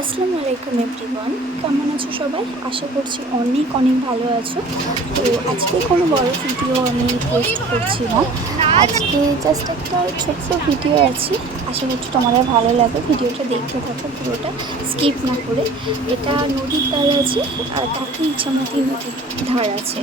আসসালামু আলাইকুম এভরিওয়ান। কেমন আছো সবাই? আশা করছি অনেক অনেক ভালো আছো। তো আজকে কোনো বড় ভিডিও আমি পোস্ট করছি না। আজকে জাস্ট একটা ছোট্ট ভিডিও আছে। আশা করছি তোমাদের ভালো লাগবে। ভিডিওটা দেখতে থাকো পুরোটা স্কিপ না করে। এটা নদীর ধার আছে আর তাকে ইচ্ছামতি নদীর ধার আছে।